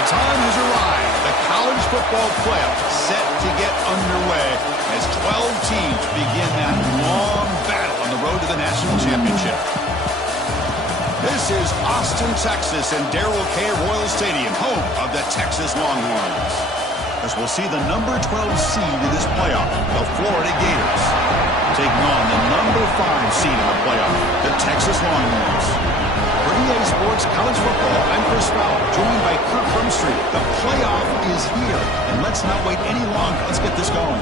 The time has arrived. The college football playoff set to get underway as 12 teams begin that long battle on the road to the national championship. This is Austin, Texas, and Darrell K. Royal Stadium, home of the Texas Longhorns. As we'll see the number 12 seed in this playoff, the Florida Gators, taking on the number 5 seed in the playoff, the Texas Longhorns. For EA Sports College Football, I'm Chris Fowler, joined by Kirk Brumstreet. The playoff is here, and let's not wait any longer. Let's get this going.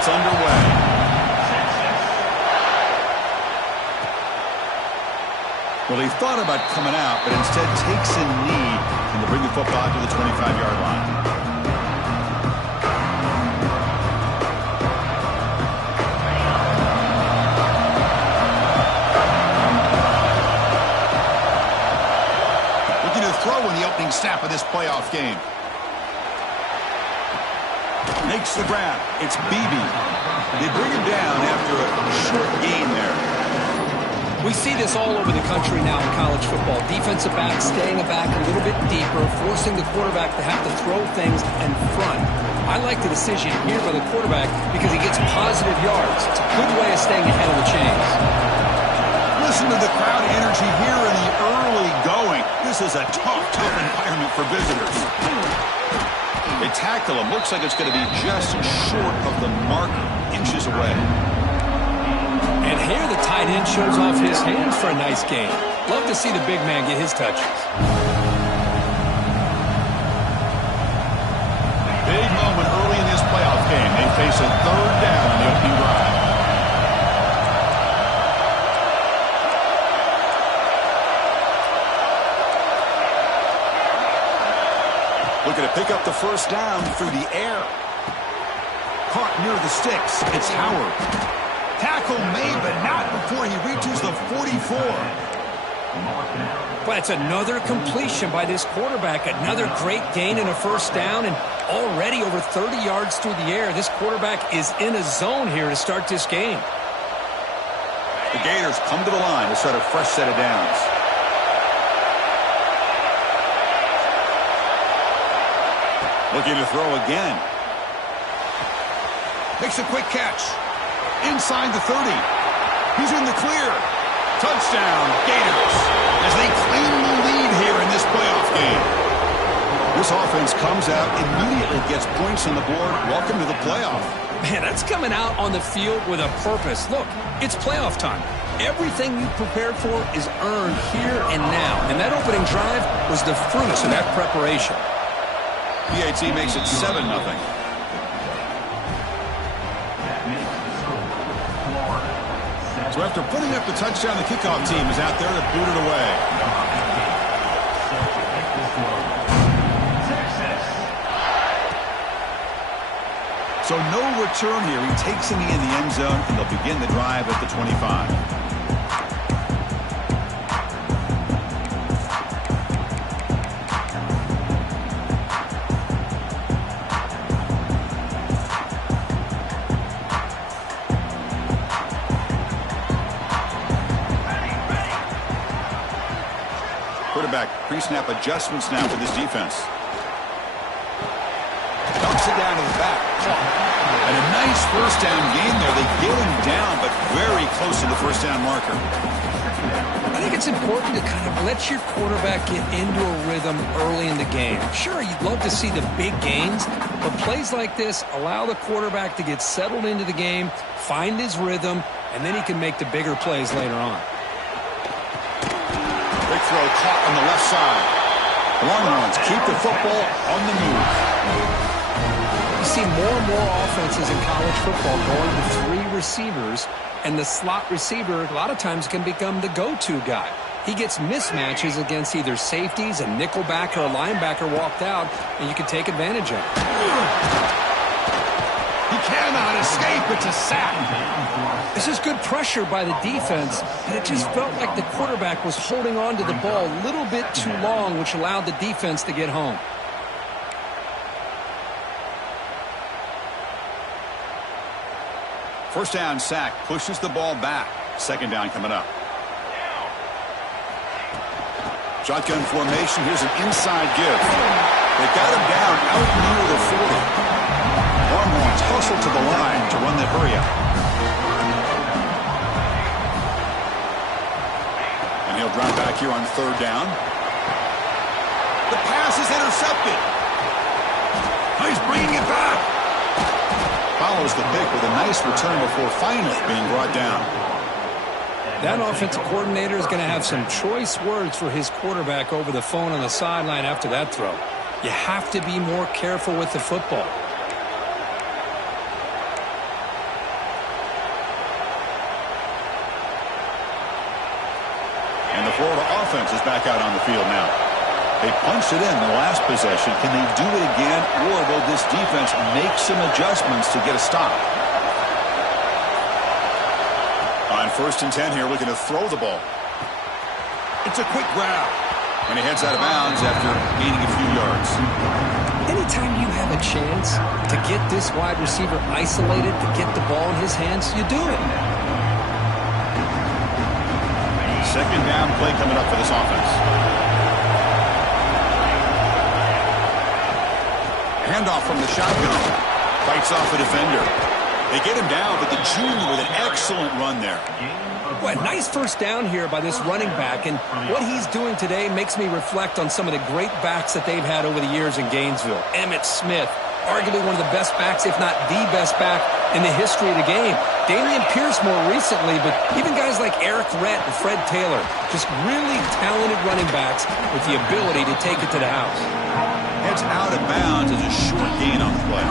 Underway. Well, he thought about coming out, but instead takes a knee and to bring the football to the 25-yard line. Looking to throw in the opening snap of this playoff game. Makes the grab. It's Beebe. They bring him down after a short gain there. We see this all over the country now in college football. Defensive backs staying back a little bit deeper, forcing the quarterback to have to throw things in front. I like the decision here by the quarterback because he gets positive yards. It's a good way of staying ahead of the chains. Listen to the crowd energy here in the early going. This is a tough environment for visitors. They tackle him. Looks like it's going to be just short of the marker, inches away. And here the tight end shows off his hands for a nice gain. Love to see the big man get his touches. Big moment early in this playoff game. They face a third down on the opening drive. Looking to pick up the first down through the air. Caught near the sticks. It's Howard. Tackle made, but not before he reaches the 44. But it's another completion by this quarterback. Another great gain and a first down, and already over 30 yards through the air. This quarterback is in a zone here to start this game. The Gators come to the line to start a fresh set of downs. Looking to throw again. Makes a quick catch. Inside the 30. He's in the clear. Touchdown, Gators, as they claim the lead here in this playoff game. This offense comes out, immediately gets points on the board. Welcome to the playoff. Man, that's coming out on the field with a purpose. Look, it's playoff time. Everything you prepared for is earned here and now. And that opening drive was the fruits of that preparation. PAT makes it 7-0. So after putting up the touchdown, the kickoff team is out there to boot it away. So no return here. He takes a knee in the end zone, and they'll begin the drive at the 25. Pre-snap adjustments now for this defense. Dumps it down to the back. And a nice first down gain there. They get him down, but very close to the first down marker. I think it's important to kind of let your quarterback get into a rhythm early in the game. Sure, you'd love to see the big gains, but plays like this allow the quarterback to get settled into the game, find his rhythm, and then he can make the bigger plays later on. Big throw caught on the left side. The Longhorns keep the football on the move. You see more and more offenses in college football going to 3 receivers, and the slot receiver a lot of times can become the go-to guy. He gets mismatches against either safeties, a nickelback, or a linebacker walked out, and you can take advantage of it. He cannot escape. It's a sack. This is good pressure by the defense, but it just felt like the quarterback was holding on to the ball a little bit too long, which allowed the defense to get home. First down sack pushes the ball back. Second down coming up. Shotgun formation. Here's an inside give. They got him down out near the 40. Longhorns hustle to the line to run the hurry up. And he'll drop back here on third down. The pass is intercepted. He's bringing it back. Follows the pick with a nice return before finally being brought down. That offensive coordinator is going to have some choice words for his quarterback over the phone on the sideline after that throw. You have to be more careful with the football. And the Florida offense is back out on the field now. They punched it in the last possession. Can they do it again, or will this defense make some adjustments to get a stop? On 1st and 10 here, looking to throw the ball. It's a quick grab. And he heads out of bounds after gaining a few yards. Anytime you have a chance to get this wide receiver isolated, to get the ball in his hands, you do it. Second down play coming up for this offense. Handoff from the shotgun. Fights off a defender. They get him down, but the junior with an excellent run there. Well, nice first down here by this running back, and what he's doing today makes me reflect on some of the great backs that they've had over the years in Gainesville. Emmitt Smith, arguably one of the best backs, if not the best back in the history of the game. Damian Pierce more recently, but even guys like Eric Rett and Fred Taylor, just really talented running backs with the ability to take it to the house. Heads out of bounds as a short gain on the play.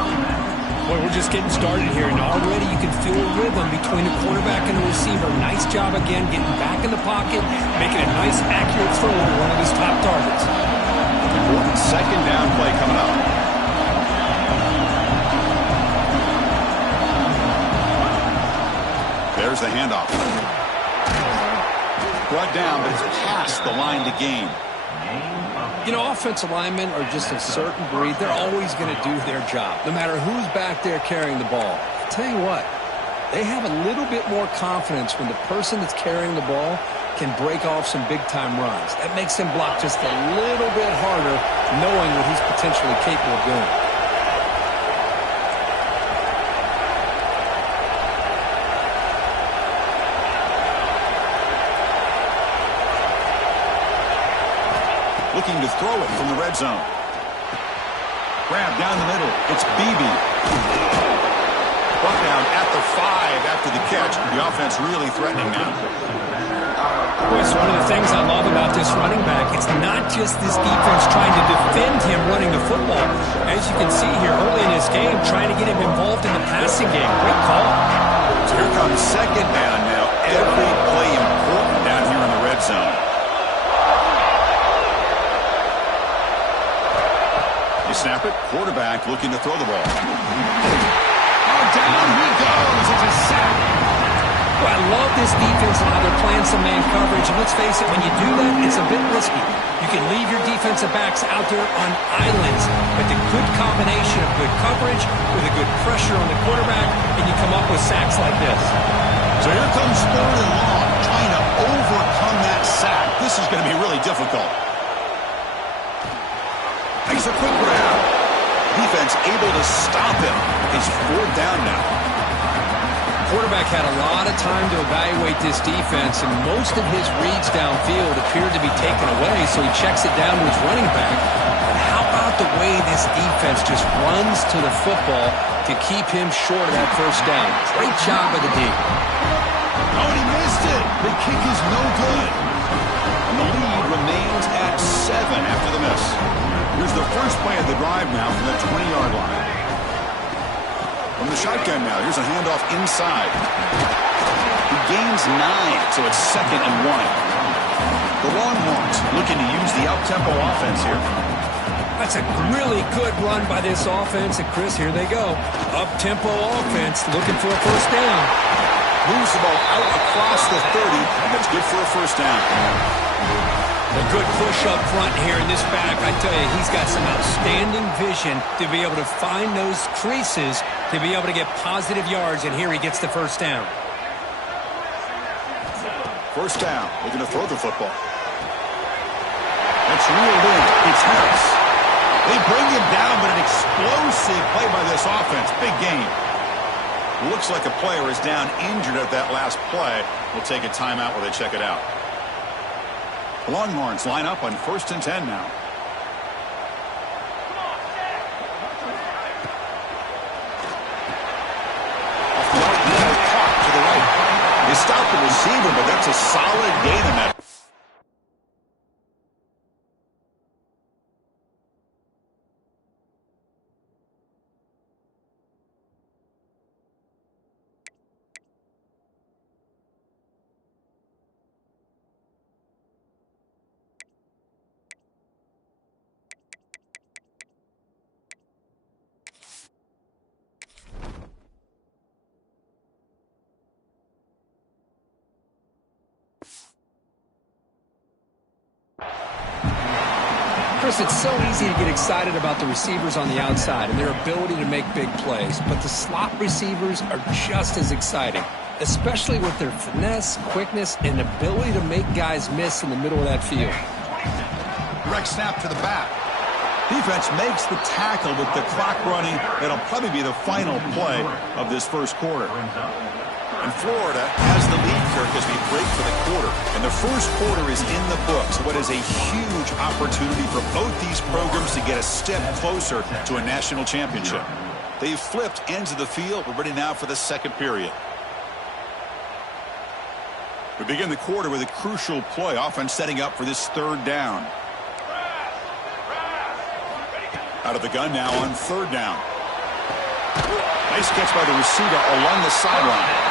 Boy, we're just getting started here, and already you can feel a rhythm between the quarterback and the receiver. Nice job again getting back in the pocket, making a nice, accurate throw to one of his top targets. Important second down play coming up. There's the handoff. Brought down, but it's past the line to gain. You know, offensive linemen are just a certain breed. They're always going to do their job, no matter who's back there carrying the ball. I'll tell you what, they have a little bit more confidence when the person that's carrying the ball can break off some big-time runs. That makes him block just a little bit harder, knowing what he's potentially capable of doing. Looking to throw it from the red zone. Grab down the middle. It's Beebe. Brought down at the 5 after the catch. The offense really threatening now. It's one of the things I love about this running back. It's not just this defense trying to defend him running the football. As you can see here early in this game, trying to get him involved in the passing game. Great call. So here comes second down now. Every play important down here in the red zone. They snap it. Quarterback looking to throw the ball. Oh, down he goes. It's a sack. Well, I love this defense and how they're playing some man coverage. And let's face it, when you do that, it's a bit risky. You can leave your defensive backs out there on islands, but the good combination of good coverage with a good pressure on the quarterback, and you come up with sacks like this. So here comes third and long, trying to overcome that sack. This is going to be really difficult. Makes a quick grab. Defense able to stop him. He's fourth down now. Quarterback had a lot of time to evaluate this defense, and most of his reads downfield appeared to be taken away, so he checks it down to his running back. But how about the way this defense just runs to the football to keep him short of that first down? Great job by the D. Oh, and he missed it. The kick is no good. And the lead remains at 7 after the miss. Here's the first play of the drive now from the 20-yard line. From the shotgun now, here's a handoff inside. He gains 9, so it's 2nd and 1. The Longhorns looking to use the up-tempo offense here. That's a really good run by this offense. And, Chris, here they go. Up-tempo offense looking for a first down. Moves the ball out across the 30, and that's good for a first down. A good push up front here in this back. I tell you, he's got some outstanding vision to be able to find those creases to be able to get positive yards, and here he gets the first down. First down. They're going to throw the football. That's reeled in. It's Harris. They bring him down, but an explosive play by this offense. Big game. Looks like a player is down injured at that last play. We'll take a timeout while they check it out. The Longhorns line up on 1st and 10 now. Off the outside, caught to the right. They stopped the receiver, but that's a solid gain in that. Chris, it's so easy to get excited about the receivers on the outside and their ability to make big plays, but the slot receivers are just as exciting, especially with their finesse, quickness, and ability to make guys miss in the middle of that field. Direct snap to the back. Defense makes the tackle with the clock running. That'll probably be the final play of this first quarter. And Florida has the lead, Kirk, as we break for the quarter. And the first quarter is in the books. What is a huge opportunity for both these programs to get a step closer to a national championship. They've flipped ends of the field. We're ready now for the second period. We begin the quarter with a crucial play. Offense setting up for this third down. Out of the gun now on third down. Nice catch by the receiver along the sideline.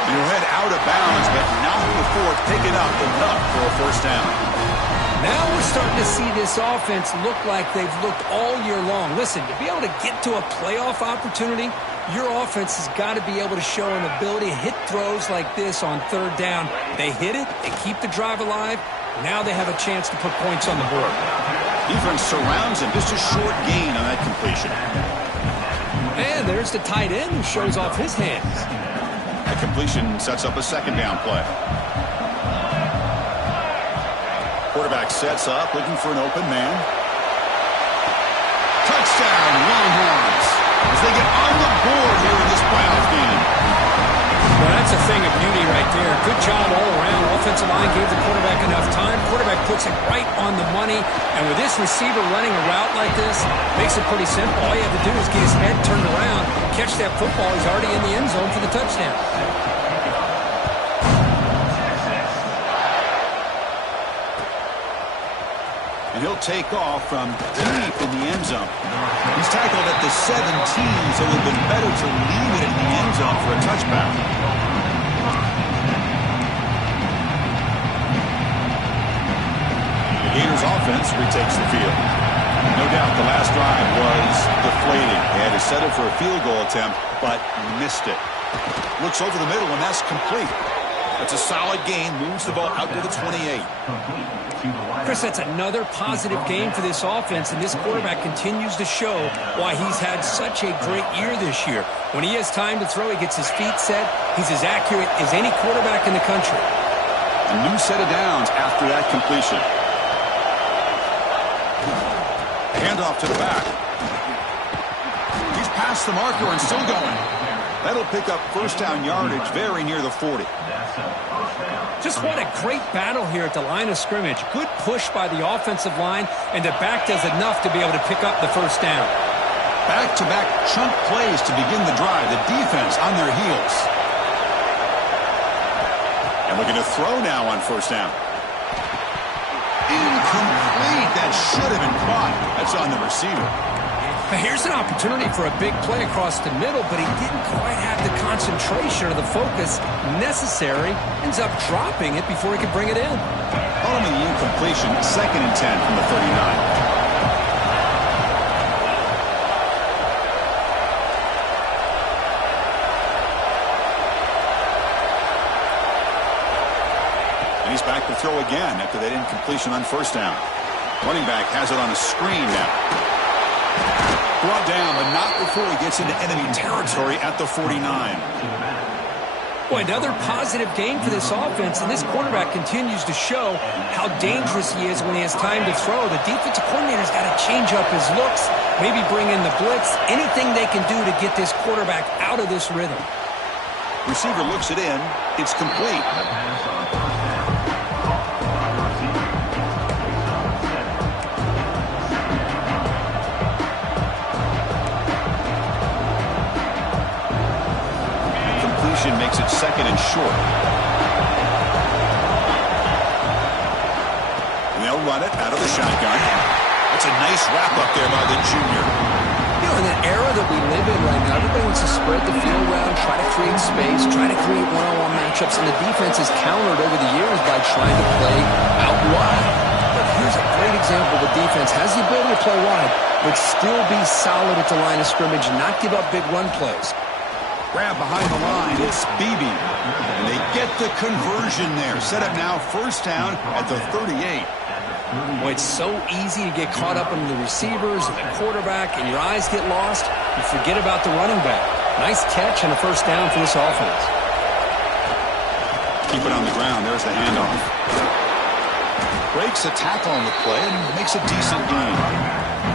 You head out of bounds, but not before picking up enough for a first down. Now we're starting to see this offense look like they've looked all year long. Listen, to be able to get to a playoff opportunity, your offense has got to be able to show an ability to hit throws like this on third down. They hit it, they keep the drive alive. Now they have a chance to put points on the board. Defense surrounds him. Just a short gain on that completion. And there's the tight end who shows off his hands. That completion sets up a second down play. Quarterback sets up, looking for an open man. Touchdown, Longhorns, as they get on the board here in this playoff game. Well, that's a thing of beauty right there. Good job all around. Offensive line gave the quarterback enough time. Quarterback puts it right on the money. And with this receiver running a route like this, makes it pretty simple. All you have to do is get his head turned around, catch that football. He's already in the end zone for the touchdown. And he'll take off from deep in the end zone. He's tackled at the 17, so it would have been better to leave it in the end zone for a touchback. The Gators offense retakes the field. No doubt the last drive was deflating. They had to settle for a field goal attempt, but missed it. Looks over the middle, and that's complete. That's a solid gain. Moves the ball out to the 28. Chris, that's another positive game for this offense, and this quarterback continues to show why he's had such a great year this year. When he has time to throw, he gets his feet set. He's as accurate as any quarterback in the country. A new set of downs after that completion. Handoff to the back. He's past the marker and still going. That'll pick up first down yardage very near the 40. Just what a great battle here at the line of scrimmage. Good push by the offensive line, and the back does enough to be able to pick up the first down. Back-to-back chunk plays to begin the drive. The defense on their heels. And looking to throw now on first down. Incomplete. That should have been caught. That's on the receiver. Here's an opportunity for a big play across the middle, but he didn't quite have the concentration or the focus necessary. Ends up dropping it before he could bring it in. Following the incompletion, 2nd and 10 from the 39. to throw again after that incompletion on first down. Running back has it on a screen now. Brought down, but not before he gets into enemy territory at the 49. Boy, another positive game for this offense, and this quarterback continues to show how dangerous he is when he has time to throw. The defensive coordinator's got to change up his looks, maybe bring in the blitz, anything they can do to get this quarterback out of this rhythm. Receiver looks it in. It's complete. Makes it second and short. And they'll run it out of the shotgun. That's a nice wrap up there by the junior. You know, in the era that we live in right now, everybody wants to spread the field around, try to create space, try to create one-on-one matchups, and the defense has countered over the years by trying to play out wide. But here's a great example. The defense has the ability to play wide, but still be solid at the line of scrimmage and not give up big run plays. Grab behind the line, it's Beebe. And they get the conversion there. Set up now, first down at the 38. Boy, it's so easy to get caught up in the receivers and the quarterback, and your eyes get lost. You forget about the running back. Nice catch and a first down for this offense. Keep it on the ground. There's the handoff. Breaks a tackle on the play and makes a decent gain.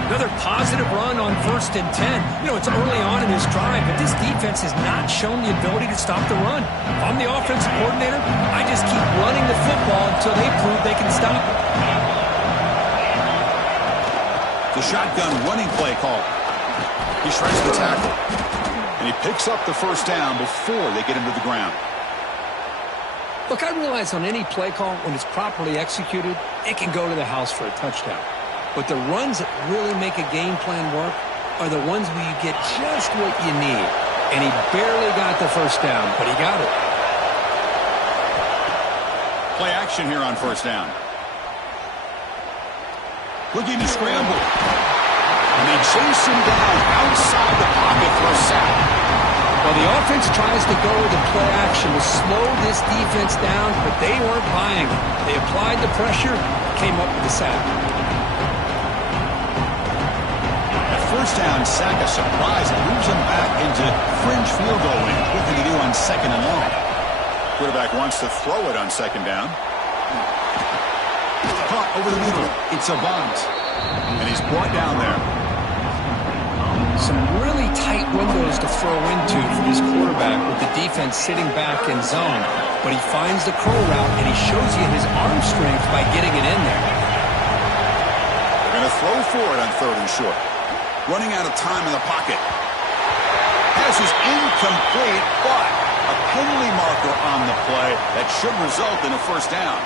Another positive run on 1st and 10. You know, it's early on in this drive, but this defense has not shown the ability to stop the run. If I'm the offensive coordinator, I just keep running the football until they prove they can stop it. The shotgun running play call. He shreds the tackle. And he picks up the first down before they get him to the ground. Look, I realize on any play call, when it's properly executed, it can go to the house for a touchdown. But the runs that really make a game plan work are the ones where you get just what you need. And he barely got the first down, but he got it. Play action here on first down. Looking to scramble. And they chase him down outside the pocket for a sack. Well, the offense tries to go with the play action to slow this defense down, but they weren't buying it. They applied the pressure, came up with the sack. First down, sack a surprise. It moves him back into fringe field goal range. What can he do on second and long? Quarterback wants to throw it on second down. Caught over the middle. It's a bunt. And he's brought down there. Some really tight windows to throw into for this quarterback with the defense sitting back in zone. But he finds the curl route, and he shows you his arm strength by getting it in there. They're going to throw for it on 3rd and short. Running out of time in the pocket. Pass is incomplete, but a penalty marker on the play that should result in a first down.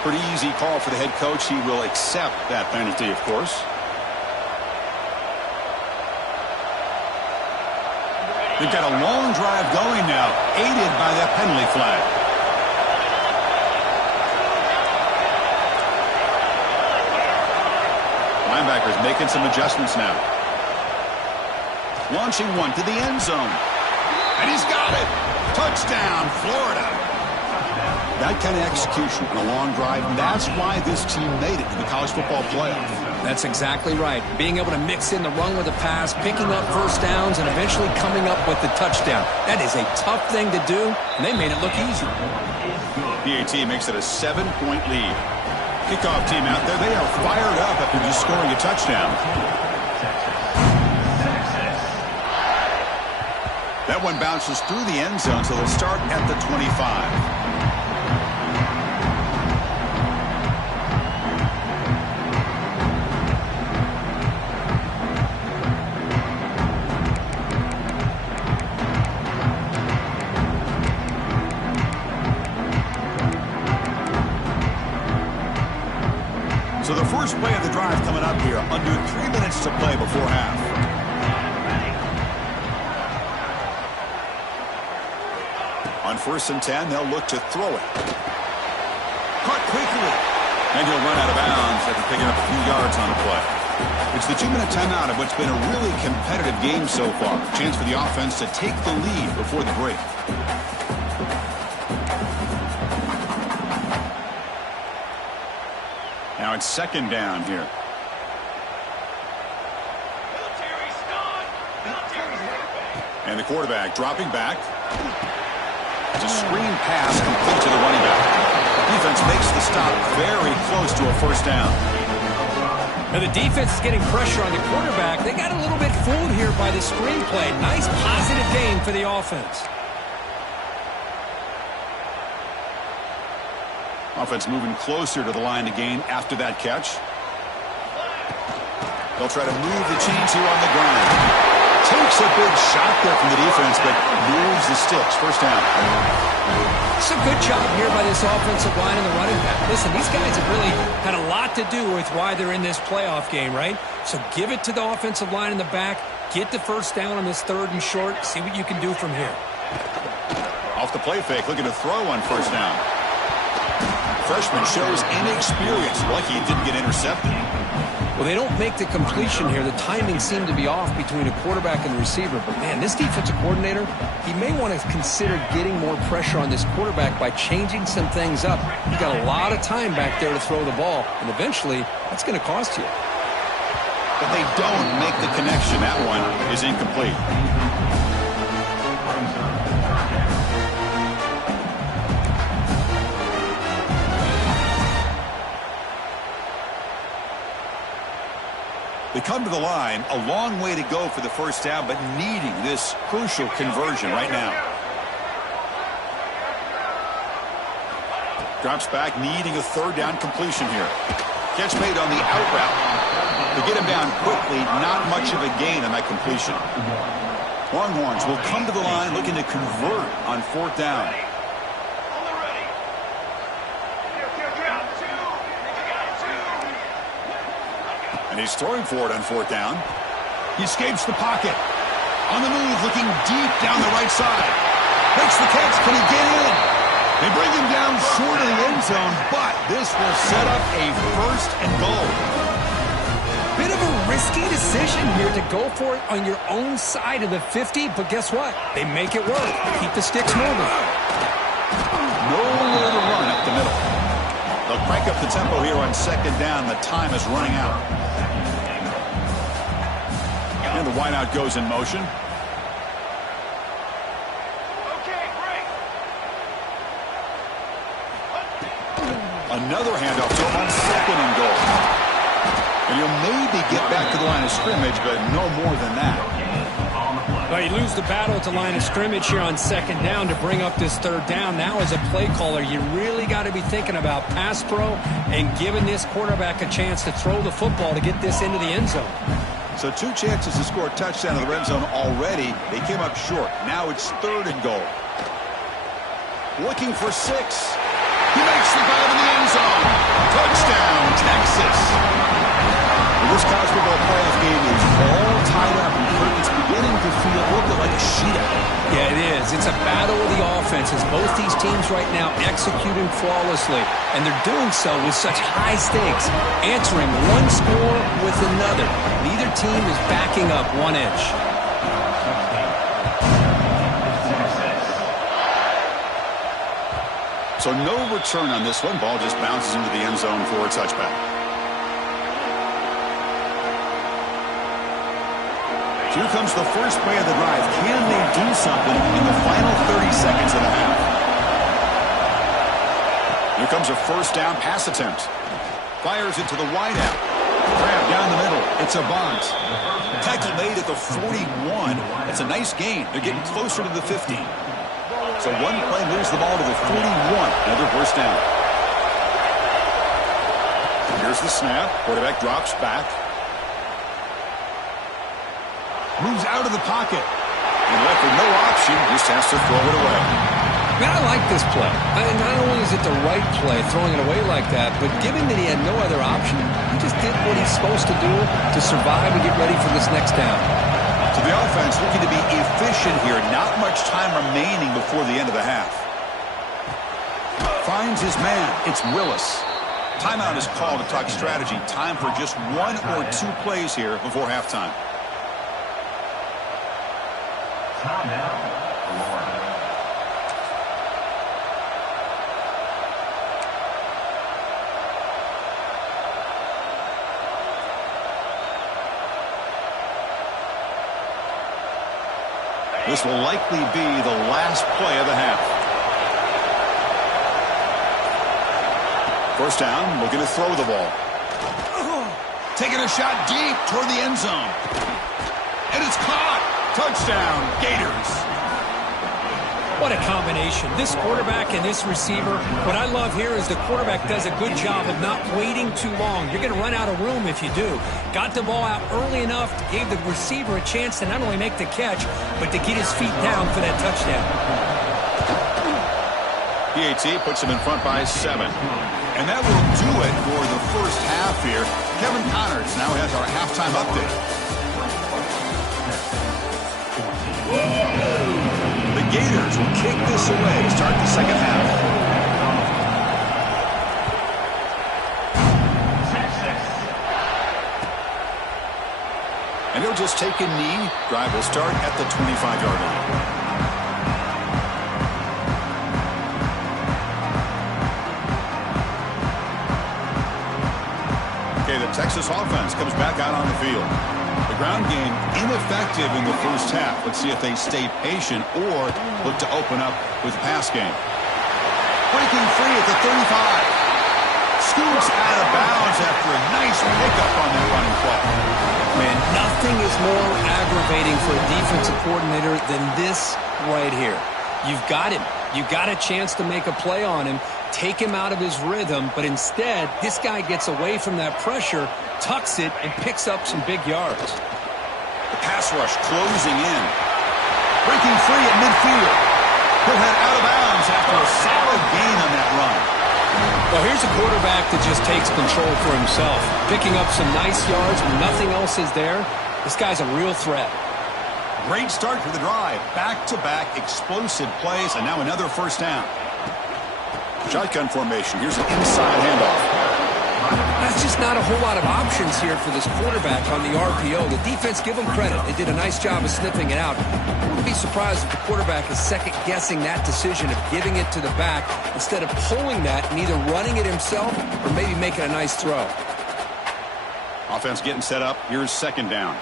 Pretty easy call for the head coach. He will accept that penalty, of course. They've got a long drive going now, aided by that penalty flag. Linebackers making some adjustments now. Launching one to the end zone. And he's got it. Touchdown, Florida. That kind of execution on a long drive, that's why this team made it to the college football playoff. That's exactly right. Being able to mix in the run with the pass, picking up first downs, and eventually coming up with the touchdown. That is a tough thing to do, and they made it look easy. PAT makes it a 7-point lead. Kickoff team out there, they are fired up after just scoring a touchdown. That one bounces through the end zone, so they'll start at the 25. So the first play of the drive coming up here, under 3 minutes to play before half. On 1st and 10, they'll look to throw it. Caught quickly. And he'll run out of bounds after picking up a few yards on the play. It's the 2-minute timeout of what's been a really competitive game so far. Chance for the offense to take the lead before the break. Now it's second down here. And the quarterback dropping back. It's a screen pass complete to the running back. Defense makes the stop very close to a first down. Now the defense is getting pressure on the quarterback. They got a little bit fooled here by the screen play. Nice positive gain for the offense. Offense moving closer to the line to gain after that catch. They'll try to move the chains here on the ground. Takes a big shot there from the defense, but moves the sticks. First down. It's a good job here by this offensive line and the running back. Listen, these guys have really had a lot to do with why they're in this playoff game, right? So give it to the offensive line in the back. Get the first down on this third and short. See what you can do from here. Off the play fake, looking to throw on first down. Freshman shows inexperience. Lucky he didn't get intercepted. Well, they don't make the completion here. The timing seemed to be off between a quarterback and the receiver. But, man, this defensive coordinator, he may want to consider getting more pressure on this quarterback by changing some things up. You've got a lot of time back there to throw the ball, and eventually that's going to cost you. But they don't make the connection. That one is incomplete. They come to the line, a long way to go for the first down, but needing this crucial conversion right now. Drops back, needing a third down completion here. Catch made on the out route. To get him down quickly, not much of a gain on that completion. Longhorns will come to the line looking to convert on fourth down. And he's throwing for it on fourth down. He escapes the pocket. On the move, looking deep down the right side. Makes the catch. Can he get in? They bring him down short of the end zone, but this will set up a first and goal. Bit of a risky decision here to go for it on your own side of the 50, but guess what? They make it work. Keep the sticks moving. Nowhere to run up the middle. They'll crank up the tempo here on second down. The time is running out. And the wideout goes in motion. Another handoff to him on second and goal. And he'll maybe get back to the line of scrimmage, but no more than that. Well, you lose the battle at the line of scrimmage here on second down to bring up this third down. Now as a play caller, you really got to be thinking about pass pro and giving this quarterback a chance to throw the football to get this into the end zone. So two chances to score a touchdown in the red zone already. They came up short. Now it's third and goal. Looking for 6. He makes the dive in the end zone. Touchdown, Texas. This college football playoff game is all tied up, and it's beginning to feel a little bit like a shootout. Yeah, it is. It's a battle of the offenses. Both these teams right now executing flawlessly, and they're doing so with such high stakes, answering one score with another. Neither team is backing up 1 inch. So no return on this one. Ball just bounces into the end zone for a touchback. Here comes the first play of the drive. Can they do something in the final 30 seconds of the half? Here comes a first down pass attempt. Fires it to the wideout. Grab down the middle. It's a bunt. Tackle made at the 41. That's a nice gain. They're getting closer to the 50. So one play moves the ball to the 41. Another first down. Here's the snap. Quarterback drops back. Moves out of the pocket. And left with no option, just has to throw it away. Man, I like this play. Not only is it the right play, throwing it away like that, but given that he had no other option, he just did what he's supposed to do to survive and get ready for this next down. So the offense looking to be efficient here. Not much time remaining before the end of the half. Finds his man. It's Willis. Timeout is called to talk strategy. Time for just 1 or 2 plays here before halftime. This will likely be the last play of the half. First down, looking to throw the ball. Taking a shot deep toward the end zone. And it's caught. Touchdown, Gators. What a combination. This quarterback and this receiver. What I love here is the quarterback does a good job of not waiting too long. You're going to run out of room if you do. Got the ball out early enough, gave the receiver a chance to not only make the catch, but to get his feet down for that touchdown. PAT puts him in front by 7. And that will do it for the first half here. Kevin Connors now has our halftime update. The Gators will kick this away to start the second half. And he'll just take a knee. Drive will start at the 25-yard line. The Texas offense comes back out on the field. The ground game ineffective in the first half. Let's see if they stay patient or look to open up with pass game. Breaking free at the 35. Scoots out of bounds after a nice pickup on that running play. Man, nothing is more aggravating for a defensive coordinator than this right here. You've got him. You've got a chance to make a play on him, take him out of his rhythm, but instead, this guy gets away from that pressure, tucks it, and picks up some big yards. The pass rush closing in. Breaking free at midfield. He'll head out of bounds after a solid gain on that run. Well, here's a quarterback that just takes control for himself, picking up some nice yards when nothing else is there. This guy's a real threat. Great start for the drive. Back-to-back explosive plays, and now another first down. Shotgun formation. Here's an inside handoff. That's just not a whole lot of options here for this quarterback on the RPO. The defense, give them credit. They did a nice job of sniffing it out. I wouldn't be surprised if the quarterback is second-guessing that decision of giving it to the back instead of pulling that and either running it himself or maybe making a nice throw. Offense getting set up. Here's second down.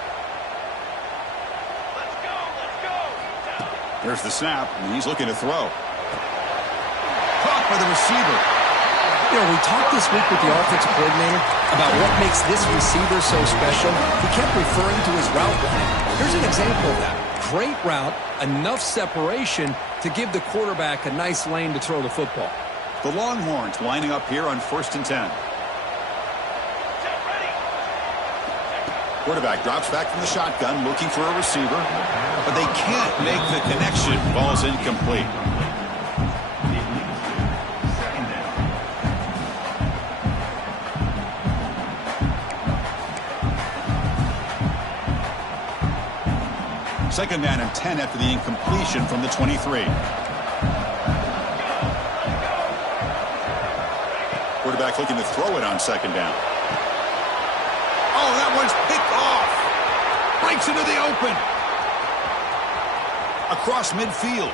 There's the snap, and he's looking to throw. Caught by the receiver. You know, we talked this week with the offensive coordinator about what makes this receiver so special. He kept referring to his route running. Here's an example of that. Great route, enough separation to give the quarterback a nice lane to throw the football. The Longhorns lining up here on 1st and 10. Quarterback drops back from the shotgun, looking for a receiver, but they can't make the connection. Ball's incomplete. Second down and 10 after the incompletion from the 23. Quarterback looking to throw it on second down. Oh, that one's picked off. Breaks into the open. Across midfield.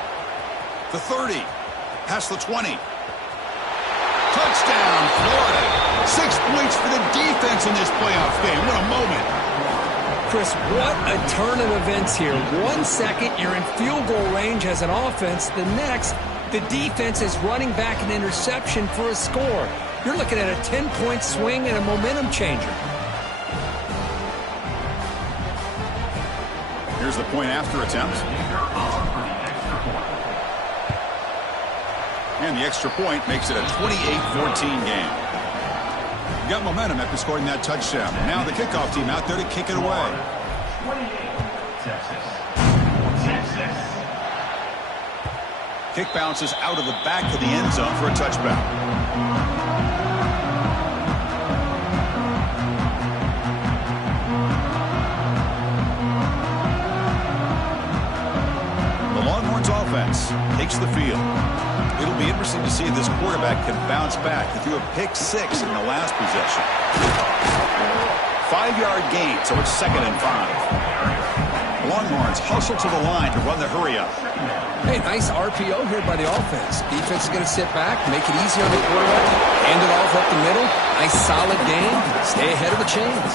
The 30. Past the 20. Touchdown, Florida. 6 points for the defense in this playoff game. What a moment. Chris, what a turn of events here. 1 second, you're in field goal range as an offense. The next, the defense is running back an interception for a score. You're looking at a 10-point swing and a momentum changer. Here's the point after attempt. And the extra point makes it a 28-14 game. Got momentum after scoring that touchdown. Now the kickoff team out there to kick it away. Kick bounces out of the back of the end zone for a touchback. Offense takes the field. It'll be interesting to see if this quarterback can bounce back. He threw a pick 6 in the last possession. 5-yard gain, so it's 2nd and 5. Longhorns hustle to the line to run the hurry up. Hey, nice RPO here by the offense. Defense is going to sit back, make it easy on the quarterback, hand it off up the middle. Nice solid gain. Stay ahead of the chains.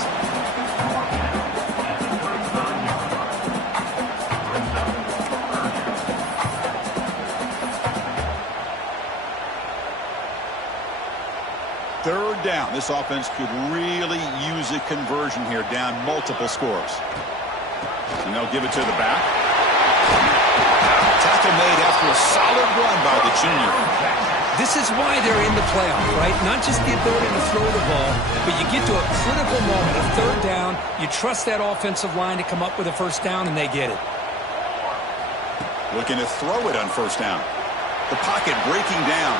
3rd down. This offense could really use a conversion here, down multiple scores. And they'll give it to the back. Tackle made after a solid run by the junior. This is why they're in the playoff, right? Not just the ability to throw the ball, but you get to a critical moment, a 3rd down. You trust that offensive line to come up with a 1st down, and they get it. Looking to throw it on 1st down. The pocket breaking down.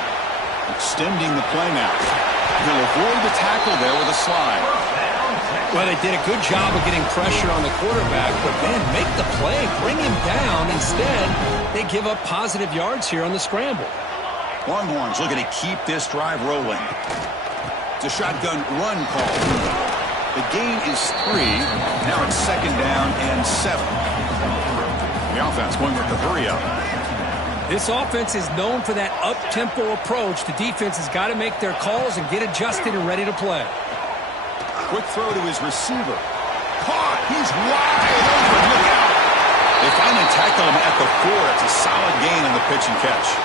Extending the play now. He'll avoid the tackle there with a slide. Well, they did a good job of getting pressure on the quarterback, but then make the play, bring him down. Instead, they give up positive yards here on the scramble. Longhorns looking to keep this drive rolling. It's a shotgun run call. The gain is 3. Now it's 2nd down and 7. The offense going with the hurry-up. This offense is known for that up-tempo approach. The defense has got to make their calls and get adjusted and ready to play. Quick throw to his receiver. Caught. He's wide open. Look out. They finally tackle him at the 4. It's a solid gain on the pitch and catch.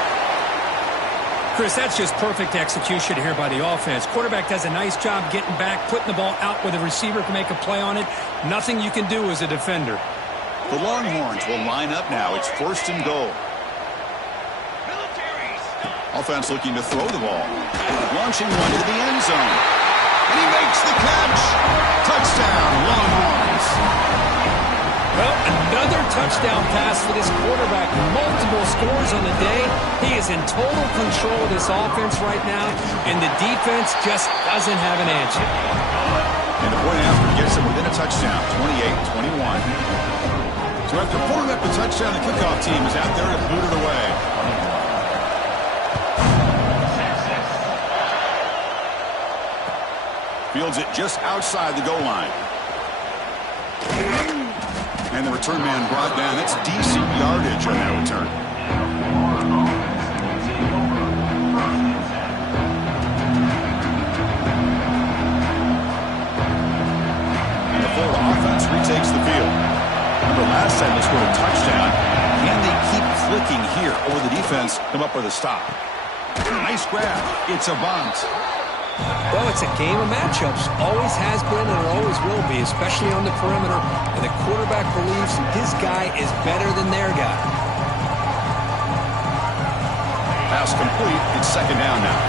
Chris, that's just perfect execution here by the offense. Quarterback does a nice job getting back, putting the ball out where the receiver can make a play on it. Nothing you can do as a defender. The Longhorns will line up now. It's 1st and goal. Offense looking to throw the ball. Launching one to the end zone. And he makes the catch. Touchdown, Longhorns. Well, another touchdown pass for this quarterback. Multiple scores on the day. He is in total control of this offense right now, and the defense just doesn't have an answer. And the point after gets him within a touchdown, 28-21. So after pulling up the touchdown, the kickoff team is out there to boot it away. Fields it just outside the goal line. And the return man brought down. That's decent yardage on that return. And the Florida offense retakes the field. Remember last time they scored a touchdown. Can they keep clicking here, or the defense come up with a stop? Nice grab. It's a bunt. Well, it's a game of matchups. Always has been and always will be, especially on the perimeter. And the quarterback believes his guy is better than their guy. Pass complete. It's 2nd down now.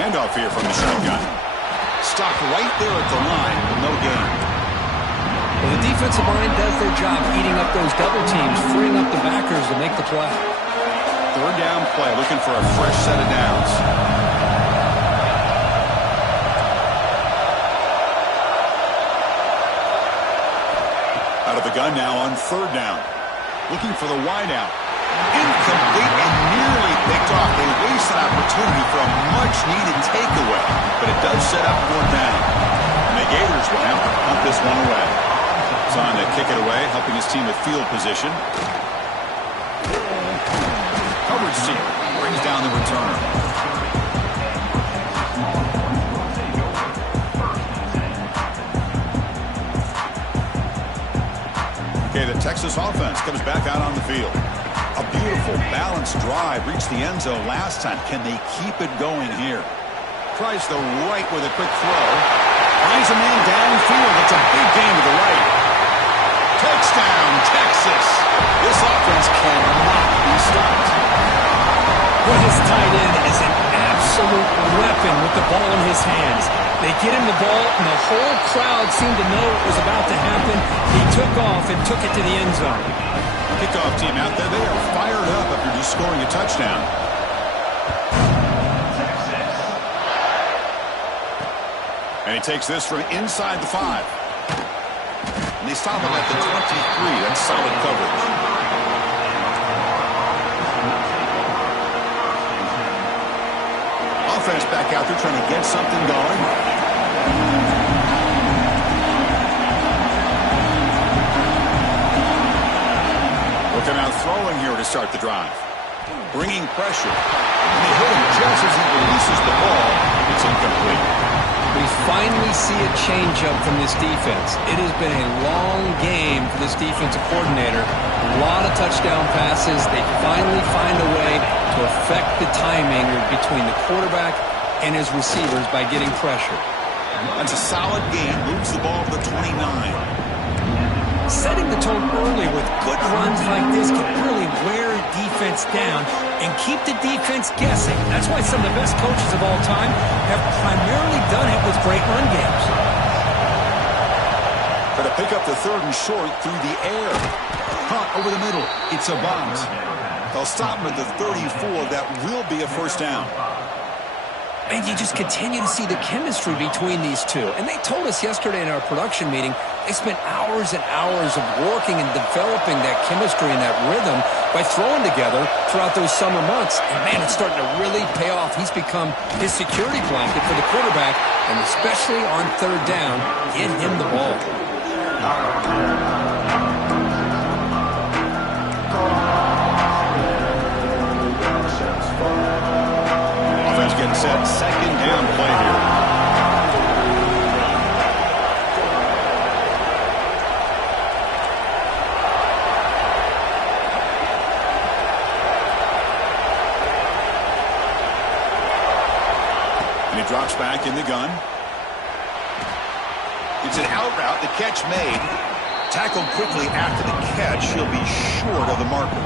Handoff here from the shotgun. Stopped right there at the line. No gain. Well, the defensive line does their job eating up those double teams, freeing up the backers to make the play. 3rd down play, looking for a fresh set of downs. Out of the gun now on 3rd down. Looking for the wideout. Incomplete and nearly picked off. They waste an opportunity for a much-needed takeaway, but it does set up 4th down. And the Gators will have to punt this one away. Son to kick it away, helping his team with field position. Coverage team brings down the returner. Okay, the Texas offense comes back out on the field. A beautiful, balanced drive reached the end zone last time. Can they keep it going here? Tries the right with a quick throw. Finds a man downfield. It's a big gain to the right. Touchdown, Texas. This offense cannot be stopped. Well, his tight end is an absolute weapon with the ball in his hands. They get him the ball, and the whole crowd seemed to know it was about to happen. He took off and took it to the end zone. Kickoff team out there. They are fired up after just scoring a touchdown. And he takes this from inside the 5. And they stop him at the 23. That's solid coverage. Offense back out there trying to get something going. Looking out throwing here to start the drive. Bringing pressure. And they hit him just as he releases the ball. It's incomplete. We finally see a change-up from this defense. It has been a long game for this defensive coordinator. A lot of touchdown passes. They finally find a way to affect the timing between the quarterback and his receivers by getting pressure. That's a solid game. Moves the ball to the 29. Setting the tone early with good runs like this can really wear a defense down and keep the defense guessing. That's why some of the best coaches of all time have primarily done it with great run games. Try to pick up the 3rd and short through the air. Caught over the middle. It's a bounce. They'll stop him at the 34. That will be a first down. And you just continue to see the chemistry between these two. And they told us yesterday in our production meeting, they spent hours and hours of working and developing that chemistry and that rhythm by throwing together throughout those summer months. And, man, it's starting to really pay off. He's become his security blanket for the quarterback, and especially on 3rd down, get him the ball. Offense getting set. 2nd down play here. And he drops back in the gun. It's an out route. The catch made. Tackled quickly after the catch. He'll be short of the marker.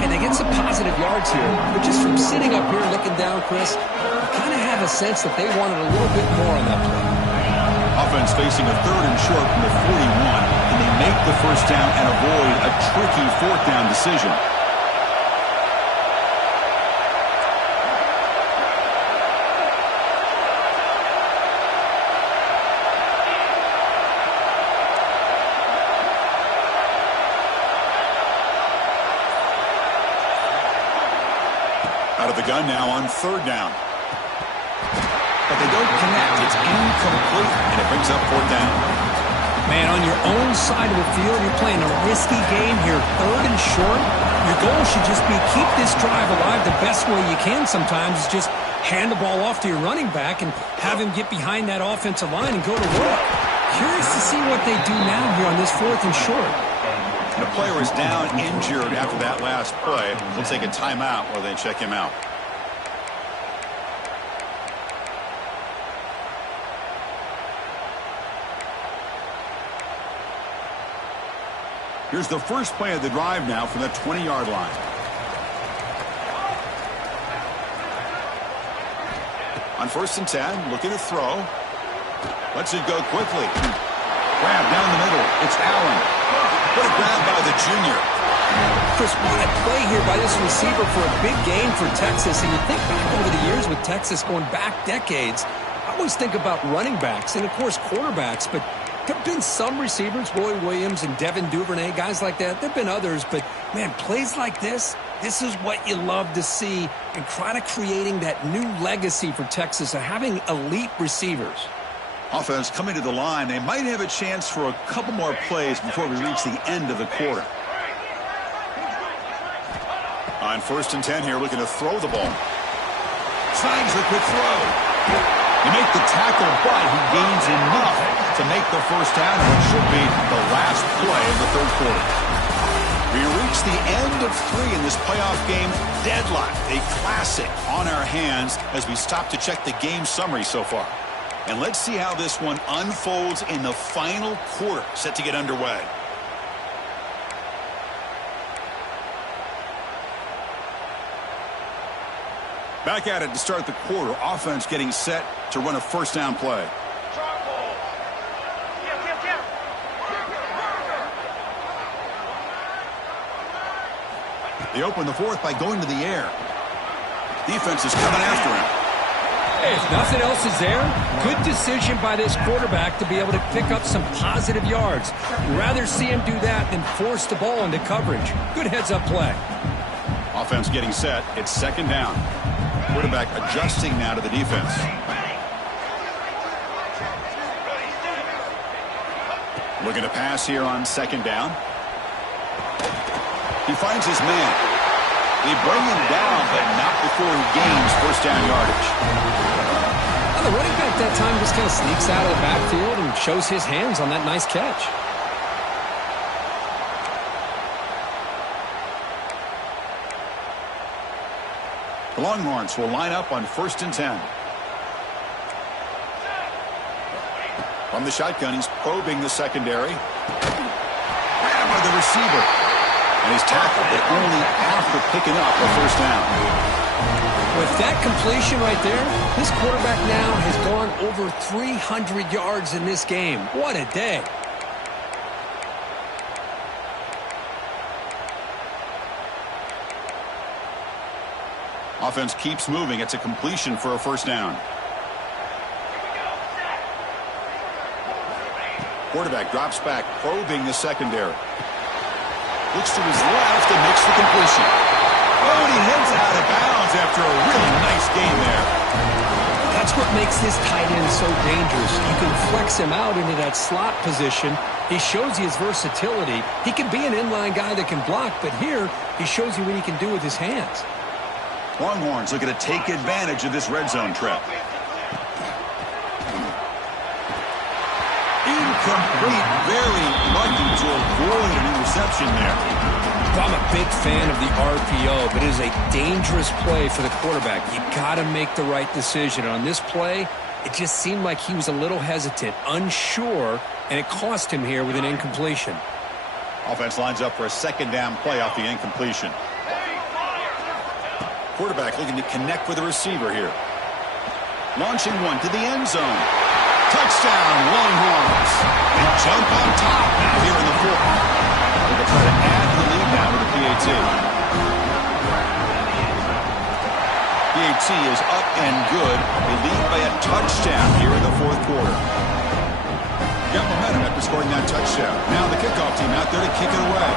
And they get some positive yards here. But just from sitting up here looking down, Chris, you kind of have a sense that they wanted a little bit more on that play. Offense facing a 3rd and short from the 41. And they make the first down and avoid a tricky 4th down decision. Out of the gun now on 3rd down. But they don't connect. It's incomplete, and it brings up 4th down. Man, on your own side of the field, you're playing a risky game here. 3rd and short. Your goal should just be keep this drive alive the best way you can sometimes is just hand the ball off to your running back and have him get behind that offensive line and go to work. Curious to see what they do now here on this 4th and short. The player is down injured after that last play. We'll take a timeout while they check him out. Here's the first play of the drive now from the 20-yard line. On 1st and 10, looking to throw. Lets it go quickly. Grab down the middle. It's Allen. What a grab by the junior. Chris, what a play here by this receiver for a big game for Texas. And you think back over the years with Texas going back decades, I always think about running backs and, of course, quarterbacks. But there have been some receivers, Roy Williams and Devin Duvernay, guys like that. There have been others. But, man, plays like this is what you love to see and kind of creating that new legacy for Texas of having elite receivers. Offense coming to the line. They might have a chance for a couple more plays before we reach the end of the quarter. On 1st and 10 here, looking to throw the ball. Signs the quick throw. You make the tackle, but he gains enough to make the first down, and what should be the last play of the 3rd quarter. We reach the end of 3 in this playoff game. Deadlock, a classic on our hands as we stop to check the game summary so far. And let's see how this one unfolds in the final quarter, set to get underway. Back at it to start the quarter. Offense getting set to run a first down play. They open the 4th by going to the air. Defense is coming after him. If nothing else is there, good decision by this quarterback to be able to pick up some positive yards. You'd rather see him do that than force the ball into coverage. Good heads-up play. Offense getting set. It's 2nd down. Quarterback adjusting now to the defense. Looking to pass here on 2nd down. He finds his man. They bring him down, but not before he gains first down yardage. Well, the running back that time just kind of sneaks out of the backfield and shows his hands on that nice catch. Longhorns will line up on 1st and 10. From the shotgun, he's probing the secondary. Grabbed by the receiver. And he's tackled, but only after picking up a 1st down. With that completion right there, this quarterback now has gone over 300 yards in this game. What a day. Offense keeps moving. It's a completion for a 1st down. Quarterback drops back, probing the secondary. Looks to his left and makes the completion. Oh, and he heads out of bounds after a really nice game there. That's what makes this tight end so dangerous. You can flex him out into that slot position. He shows you his versatility. He can be an inline guy that can block, but here he shows you what he can do with his hands. Longhorns looking to take advantage of this red zone trip. Incomplete, very lucky to avoid an interception there. I'm a big fan of the RPO, but it is a dangerous play for the quarterback. You got to make the right decision. On this play, it just seemed like he was a little hesitant, unsure, and it cost him here with an incompletion. Offense lines up for a 2nd down play off the incompletion. Quarterback looking to connect with the receiver here. Launching one to the end zone. Touchdown, Longhorns. They jump on top now here in the 4th. They'll try to add to the lead now with the PAT. PAT is up and good. They lead by a touchdown here in the 4th quarter. Got momentum after scoring that touchdown. Now the kickoff team out there to kick it away.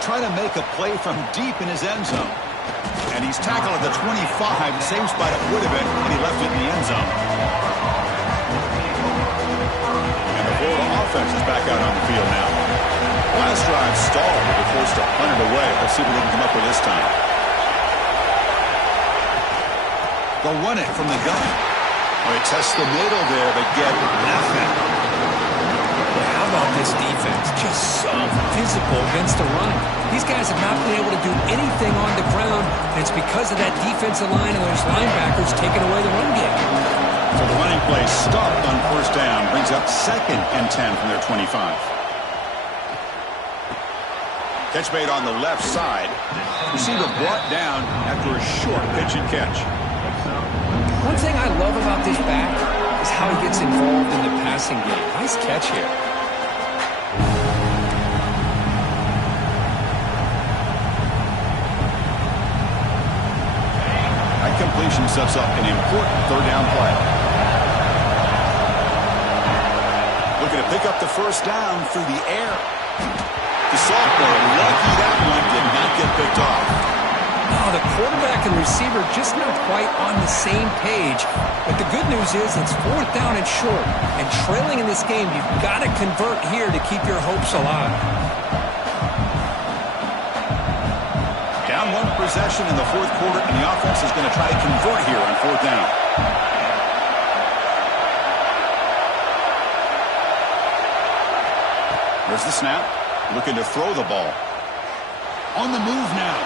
Trying to make a play from deep in his end zone. And he's tackled at the 25. Same spot it would have been when he left it in the end zone. And the Florida offense is back out on the field now. Last drive stalled. They were forced to punt it away. Let's see what they can come up with this time. They'll run it from the gun. Well, they test the middle there, but get nothing. How about this defense? Just so physical against the run. These guys have not been able to do anything on the ground, and it's because of that defensive line and those linebackers taking away the run game. So the running play stopped on 1st down, brings up 2nd and 10 from their 25. Catch made on the left side. Receiver brought down after a short pitch and catch. One thing I love about this back is how he gets involved in the passing game. Nice catch here. That completion sets up an important 3rd down play. Looking to pick up the 1st down through the air. The sophomore, lucky that one did not get picked off. Oh, the quarterback and receiver just not quite on the same page. But the good news is it's 4th down and short. And trailing in this game, you've got to convert here to keep your hopes alive. Down 1 possession in the 4th quarter, and the offense is going to try to convert here on 4th down. There's the snap. Looking to throw the ball. On the move now.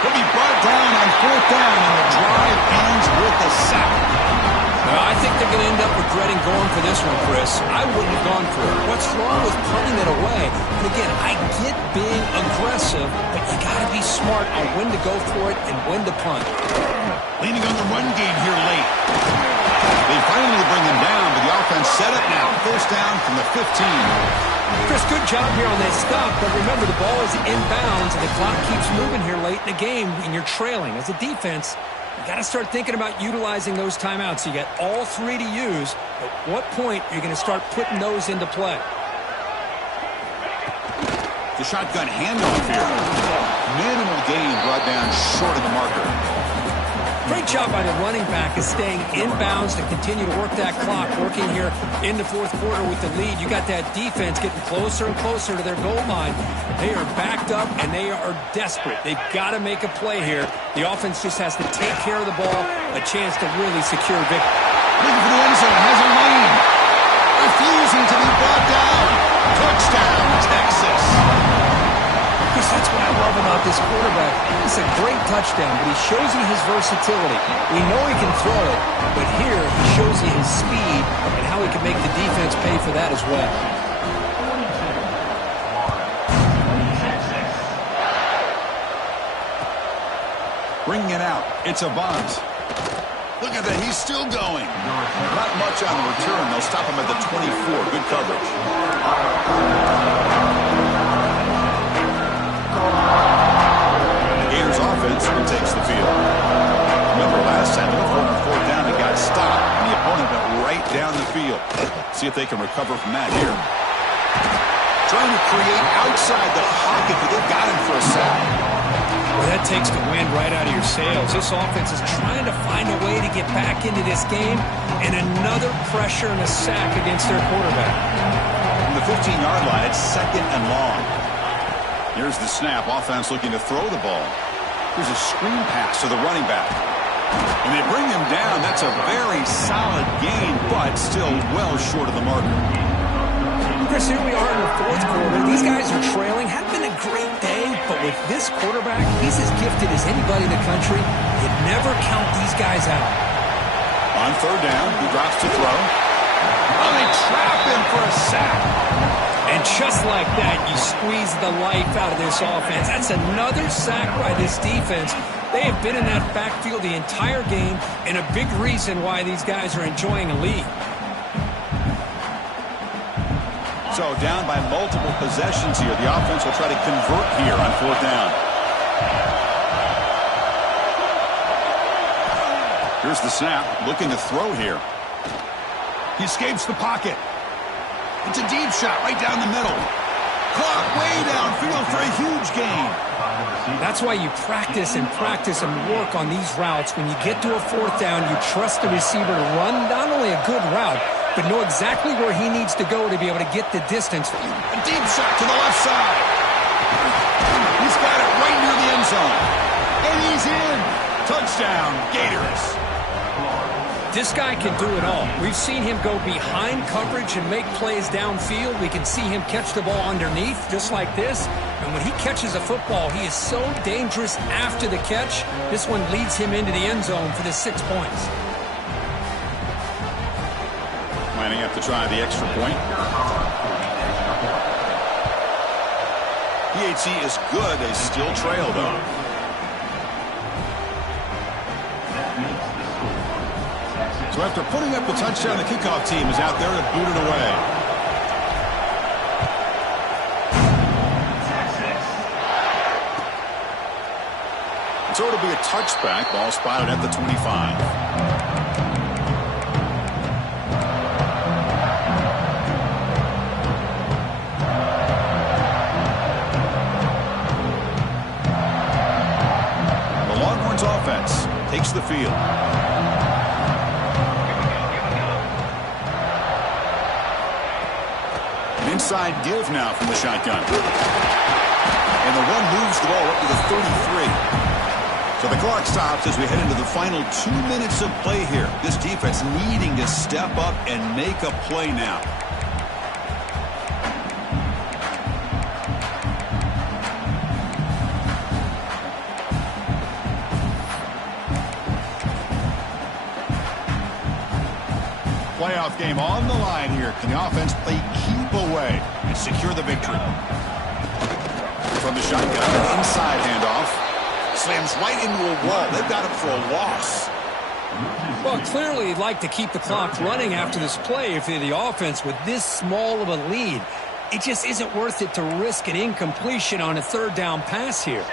He'll be brought down on 4th down, and the drive ends with a sack. Well, I think they're going to end up regretting going for this one, Chris. I wouldn't have gone for it. What's wrong with punting it away? And again, I get being aggressive, but you got to be smart on when to go for it and when to punt. Leaning on the run game here late. They finally bring him down, but the offense set up now. 1st down from the 15. Chris, good job here on that stop, but remember the ball is inbounds and the clock keeps moving here late in the game and you're trailing. As a defense, you got to start thinking about utilizing those timeouts. You got all 3 to use. At what point are you going to start putting those into play? The shotgun handoff here. Minimal gain brought down short of the marker. Great job by the running back is staying inbounds to continue to work that clock, working here in the 4th quarter with the lead. You got that defense getting closer and closer to their goal line. They are backed up, and they are desperate. They've got to make a play here. The offense just has to take care of the ball, a chance to really secure victory. Looking for the end zone, has a lane. Refusing to be brought down. Touchdown, Texas. Because that's what I love about this quarterback. It's a great touchdown, but he shows you his versatility. We know he can throw it, but here he shows you his speed and how he can make the defense pay for that as well. Bringing it out. It's a bunt. Look at that. He's still going. Not much on the return. They'll stop him at the 24. Good coverage. The Gators offense takes the field. Remember last time, on fourth down, it got stopped, and the opponent went right down the field. See if they can recover from that here. Trying to create outside the pocket, but they've got him for a sack. Well, that takes the wind right out of your sails. This offense is trying to find a way to get back into this game, and another pressure and a sack against their quarterback. From the 15-yard line, it's 2nd and long. Here's the snap. Offense looking to throw the ball. Here's a screen pass to the running back. And they bring him down. That's a very solid gain, but still well short of the marker. Chris, here we are in the fourth quarter. These guys are trailing. Had been a great day, but with this quarterback, he's as gifted as anybody in the country. You never count these guys out. On third down, he drops to throw. Oh, they trap him for a sack. And just like that, you squeeze the life out of this offense. That's another sack by this defense. They have been in that backfield the entire game, and a big reason why these guys are enjoying a lead. So down by multiple possessions here. The offense will try to convert here on fourth down. Here's the snap. Looking to throw here. He escapes the pocket. It's a deep shot right down the middle. Caught way downfield for a huge gain. That's why you practice and work on these routes. When you get to a fourth down, you trust the receiver to run not only a good route, but know exactly where he needs to go to be able to get the distance. A deep shot to the left side. He's got it right near the end zone. And he's in. Touchdown, Gators. This guy can do it all. We've seen him go behind coverage and make plays downfield. We can see him catch the ball underneath, just like this. And when he catches a football, he is so dangerous after the catch. This one leads him into the end zone for the 6 points. Lining up to try the extra point. PAT is good. They still trail, though. So after putting up the touchdown, the kickoff team is out there to boot it away. So it'll be a touchback. Ball spotted at the 25. The Longhorns offense takes the field. Inside give now from the shotgun. And the run moves the ball up to the 33. So the clock stops as we head into the final 2 minutes of play here. This defense needing to step up and make a play now. Playoff game on the line here. Can the offense play keep away and secure the victory? From the shotgun, inside handoff. Slams right into a wall. They've got him for a loss. Well, clearly he'd like to keep the clock running after this play if you're the offense with this small of a lead. It just isn't worth it to risk an incompletion on a third down pass here.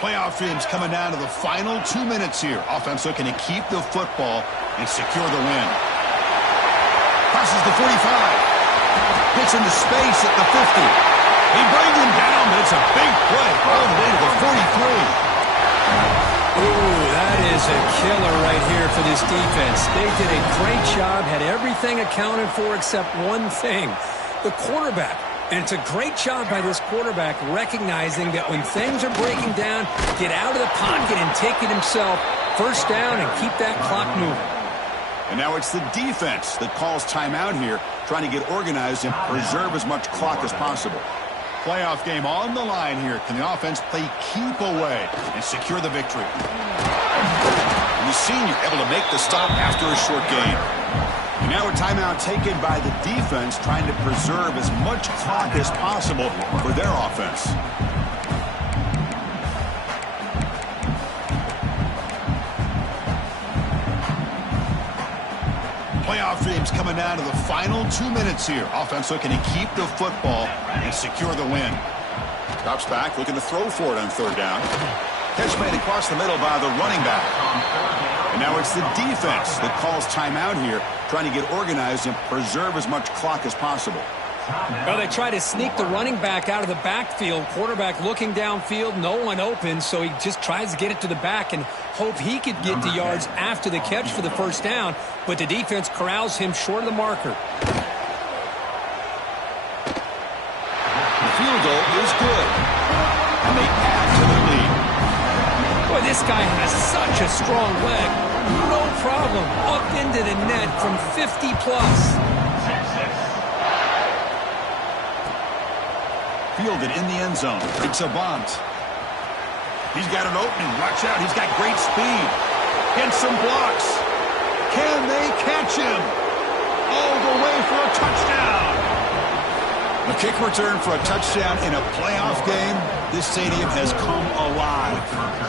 Playoff teams coming down to the final 2 minutes here. Offense looking to keep the football and secure the win. Crosses the 45. Gets into space at the 50. He brings him down, but it's a big play all the way to the 43. Ooh, that is a killer right here for this defense. They did a great job, had everything accounted for except one thing, the quarterback. And it's a great job by this quarterback recognizing that when things are breaking down, get out of the pocket and take it himself. First down and keep that clock moving. And now it's the defense that calls timeout here, trying to get organized and preserve as much clock as possible. Playoff game on the line here. Can the offense play keep away and secure the victory? And the senior able to make the stop after a short gain. And now a timeout taken by the defense, trying to preserve as much clock as possible for their offense. Playoff dreams coming down to the final 2 minutes here. Offense looking to keep the football and secure the win. Drops back, looking to throw for it on third down. Catch made across the middle by the running back. And now it's the defense that calls timeout here, trying to get organized and preserve as much clock as possible. Well, they try to sneak the running back out of the backfield. Quarterback looking downfield, no one open, so he just tries to get it to the back and hope he could get the yards after the catch for the first down, but the defense corrals him short of the marker. The field goal is good, and they add to the lead. Boy, this guy has such a strong leg. No problem. Up into the net from 50 plus. Fielded in the end zone. It's a bunt. He's got an opening. Watch out. He's got great speed. Gets some blocks. Can they catch him? All the way for a touchdown. A kick return for a touchdown in a playoff game. This stadium has come alive.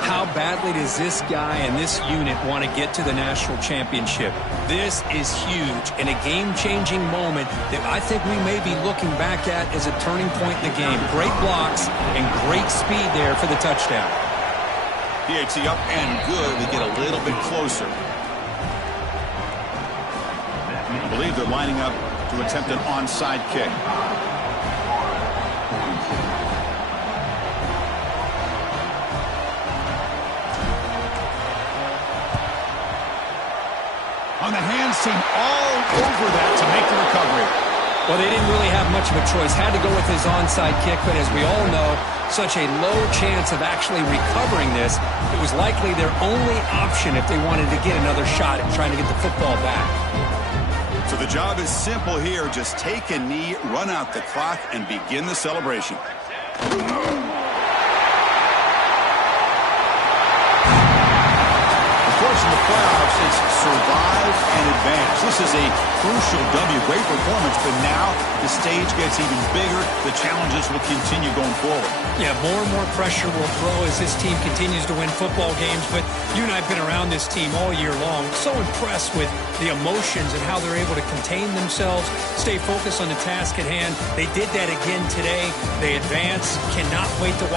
How badly does this guy and this unit want to get to the national championship? This is huge and a game-changing moment that I think we may be looking back at as a turning point in the game. Great blocks and great speed there for the touchdown. PAT up and good. We get a little bit closer. I believe they're lining up to attempt an onside kick. On the hands team all over that to make the recovery. Well, they didn't really have much of a choice. Had to go with his onside kick, but as we all know, such a low chance of actually recovering this. It was likely their only option if they wanted to get another shot at trying to get the football back. So the job is simple here. Just take a knee, run out the clock, and begin the celebration. In the playoffs, it's survive and advance. This is a crucial W. Great performance, but now the stage gets even bigger. The challenges will continue going forward. Yeah, more and more pressure will grow as this team continues to win football games, but you and I have been around this team all year long. So impressed with the emotions and how they're able to contain themselves, stay focused on the task at hand. They did that again today. They advance. Cannot wait to watch.